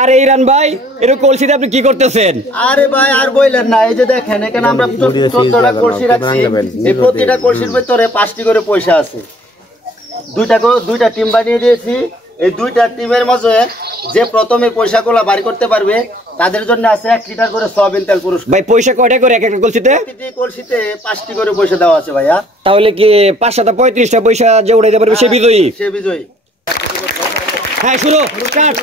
আরে ইরান ভাই এরকম কলসিতে আপনি কি করতেছেন? আরে ভাই আর বললেন না, এই যে দেখেন এখানে আমরা 14টা কলসি রাখছি, এই প্রতিটা কলসির ভিতরে 5টি করে পয়সা আছে। দুইটা টিম বানিয়ে দিয়েছি। এই দুইটা টিমের মাঝে যে প্রথমে পয়সাগুলো বাড়ি করতে পারবে তাদের জন্য আছে 1 লিটার করে সয়াবিন তেল পুরস্কার। ভাই পয়সা কয়টা করে এক একটা কলসিতে? প্রতিটি কলসিতে 5টি করে পয়সা দেওয়া আছে ভাইয়া। তাহলে কি 5 7 35টা পয়সা যে উড়াইতে পারবে সে বিজয়ী? সে বিজয়ী। হ্যাঁ শুরু স্টার্ট।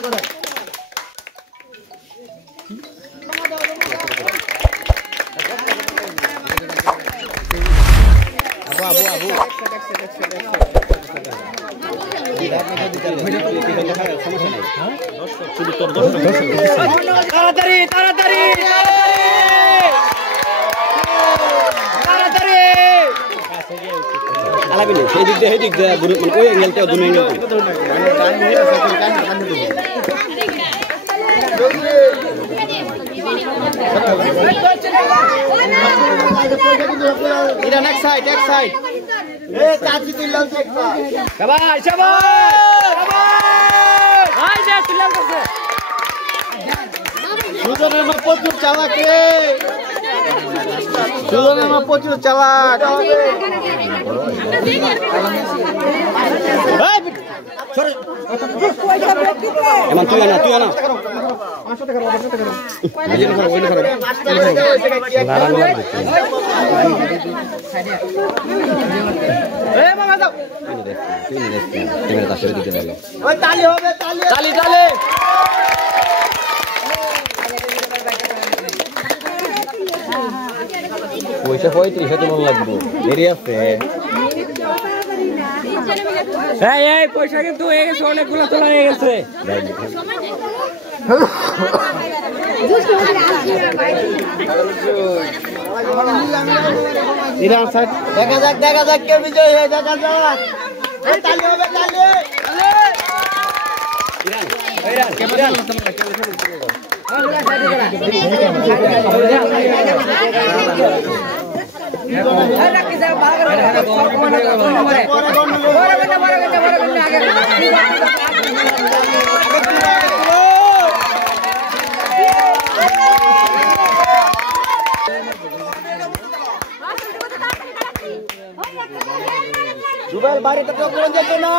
তাড়াতাড়ি তাড়াতাড়ি তাড়াতাড়ি আলাবিন সেই দিক দিয়ে মানে ওই অ্যাঙ্গেলটা দুই অ্যাঙ্গেল এটা নেক্সট সাইড এ কাজি দিলাম একটা শাবাশ শাবাশ ভাই যা দিলাম কাছে সুজনের মা প্রচুর চালাক রে, সুজনের মা প্রচুর চালাক। এমন তুই আনা তালি হবে, তালি তালি পয়সা 35 তো মন লাগবে দেরি আছে। এই পয়সা কিন্তু হয়ে গেছে, অনেকগুলো তোলা হয়ে গেছে। দেখা যাক কে বিজয় হয়ে, দেখা যাক। তালি হবে, তালি। জুবেল বাড়িতে তো কোন যেত না,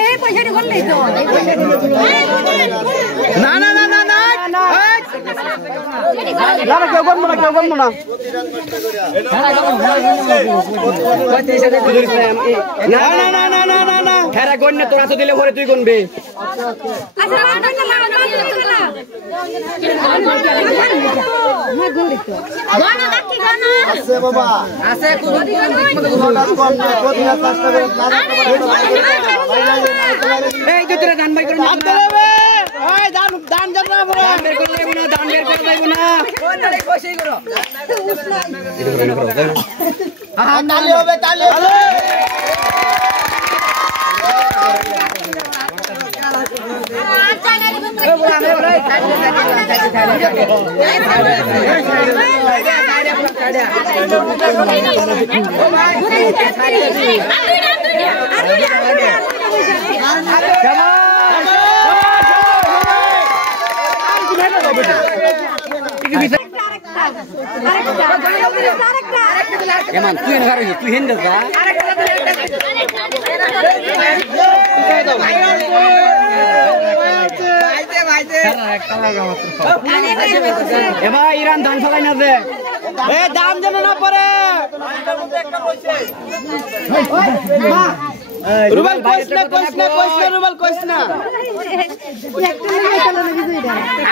এই পয়সাটি করলেই তো না না না না না না কেউ করবো না, না খেরা গণ্য তোরা তো দিলে পরে তুই গুনবি। আছে বাবা, আছে এই যে তোরা দান ভাই করে না দান যাবো দান বের করে দেব না, দান বের করে দেব না। তালি হবে, তালি হবে। এমন তুই না গাড়ি তুই হেন দাদা এবার ইরান ধান ফলাই না দে, এ দাম যেন না পড়ে। রুবেল কইস না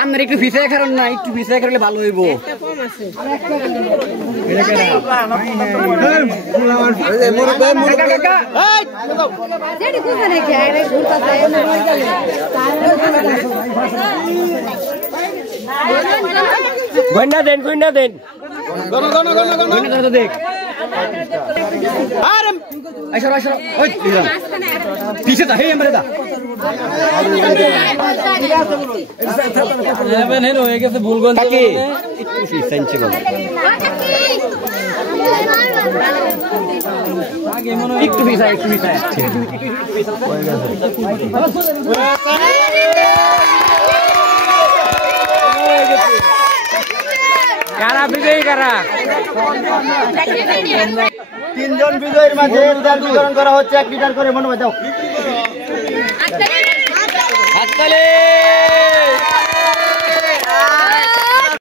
আমার একটু ভিসায় কারণ না, একটু ভিসায় করলে ভালো হইব। গন্ডা দেন দেখ আরে আইসর ওই পিছে দা হে আমরে দা হয়ে গেছে ভুল গন্ডা একটু সেন্সিবল একটু পিছায় একটু পিছায় কারা বিজয়ী কারা? তিনজন বিজয়ীর মাঝে উদার বিতরণ করা হচ্ছে 1 লিটার করে। মনে হয় দাও হাততালি।